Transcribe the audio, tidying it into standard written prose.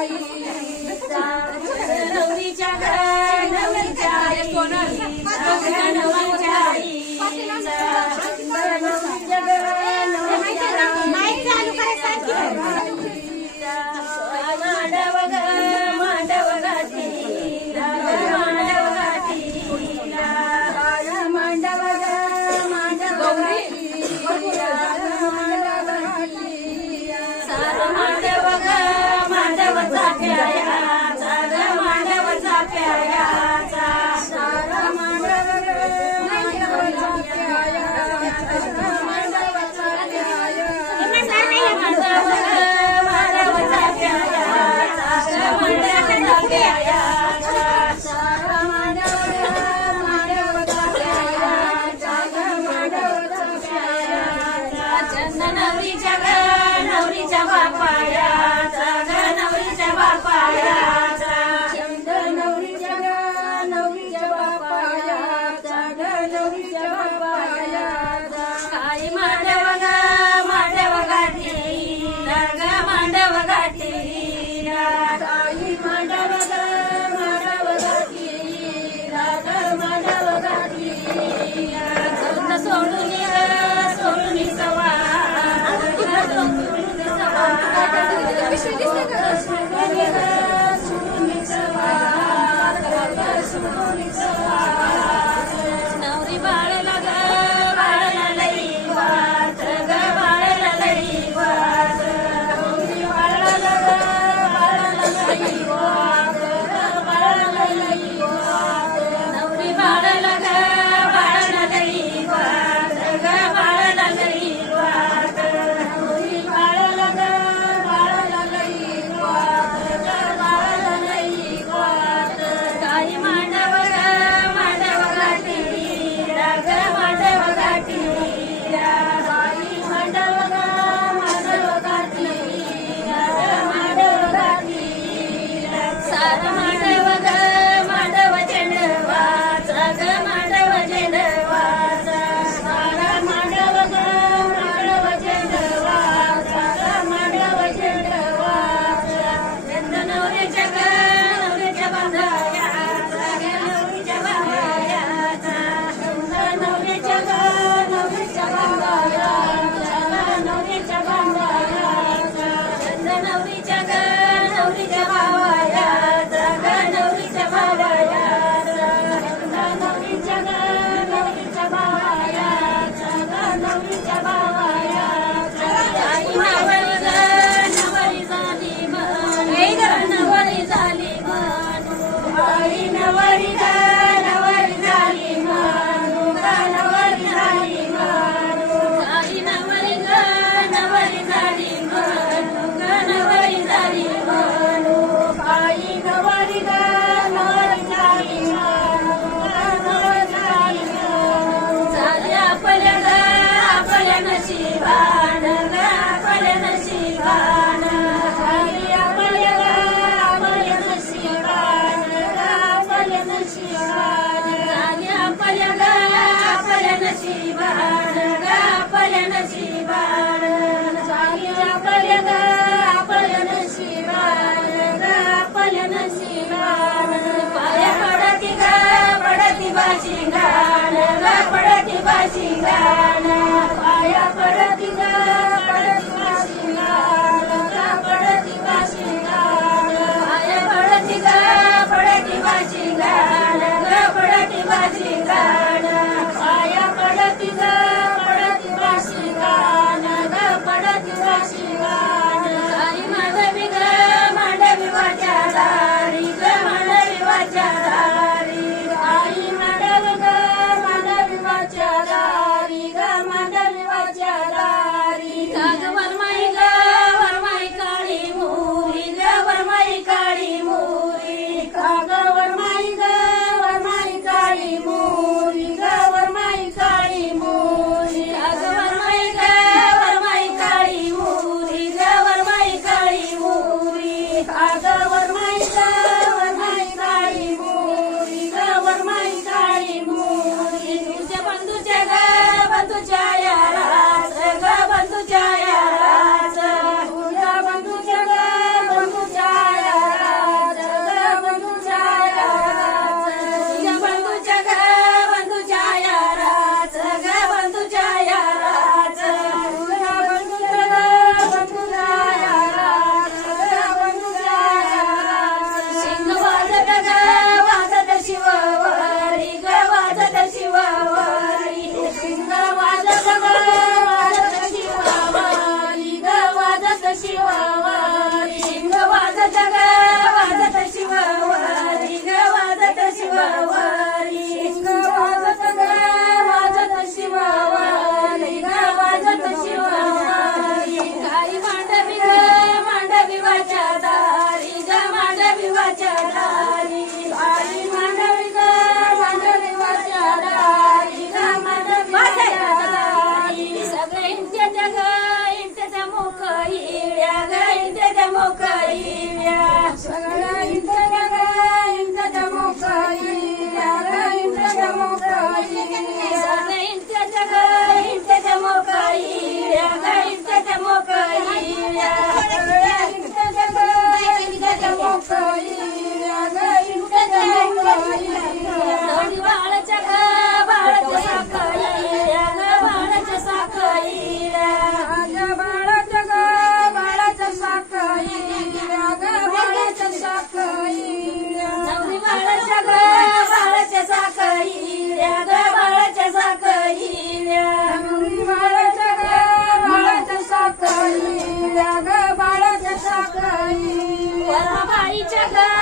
आईचा नवरीच्या नवरीच्या नवरीच्या नवरीच्या बापायाचा नवरीच्या बापायाचा नवरीच्या बापायाचा नवरीच्या बापायाचा आई मांडव गाठी मांडव गाठी आई मांडव गाठी मांडव गाठी सोडून सवा नवरी बाळला बाळला लई वाट बाळला लई वाट नवरी बाळला लई वाट बाळला लई वाट नवरी बाळला बाळला लई वाट बाळला लई वाट नवरी बाळला बाळला लई वाट बाळला लई वाट काही मांडव गाठी मांडव गाठी काही मांडव गाठी मांडव गाठी सार मांडव झेंडवाचा मांडव झेंडवाचा सारा मांडव झेंडवाचा मांडव झेंडवाचा नवरीच्या बांधायाचा नवरीच्या बांधायाचा नवरीच्या बांधायाचा नवरीच्या बांधायाचा नवरीच्या भावायाचा नवरीच्या भावायाचा नवरीच्या भावायाचा नवरीच्या भावायाचा आई नवरी झाली नवरी झाली आई नवरी झाली नवरी झाली आई नवरी झाली नवरी झाली आई नवरी झाली आपल्या नशिबान आपल्या नशिबान झाली आपल्या नशिबान आपल्या नशिबान झाली आपल्या नशिबान आपल्या नशिबान झाली आपल्या नशिबान आपल्या नशिबान पाया पडती बाजी गाण पडती बाजी गाण पाया पडती बाजी गाण पडती बाजी गाण पाया पडती बाजी गाण पडती बाजी गाण पाया पडती बाजी गाण पडती बाजी गाण आई मांडवी वाच्या दारी मांडवी वाच्या दारी आई मांडवी वाच्या दारी मांडवी वाच्या दारी वरमाई काळी मोरी वरमाई काळी मोरी वरमाई काळी मोरी वरमाई काळी मोरी वरमाई काळी मोरी वरमाई काळी मोरी वरमाई काळी मोरी वरमाई काळी मोरी तुझ्या बंधूच्या याराच बंधूच्या याराच तुझ्या बंधूच्या याराच सगळ्या इंद्राच्या ग इंद्राच्या मोकळील्या ग इंद्राच्या मोकळील्या सगळ्या इंद्राच्या ग इंद्राच्या मोकळील्या ग इंद्राच्या मोकळील्या सगळ्या इंद्राच्या ग इंद्राच्या मोकळील्या ग इंद्राच्या मोकळील्या दोन्ही बाळाच्या ग बाळाच्या साखळील्या ग बाळाच्या साखळील्या माझ्या बाळाच्या ग बाळाच्या साखळील्या ग बाळाच्या साखळील्या नवरी बाळाच्या ग बाळाच्या साखळील्या ग बाळाच्या साखळील्या नवरी बाळाच्या ग बाळाच्या साखळील्या ग बाळाच्या साखळील्या बाईच्या ग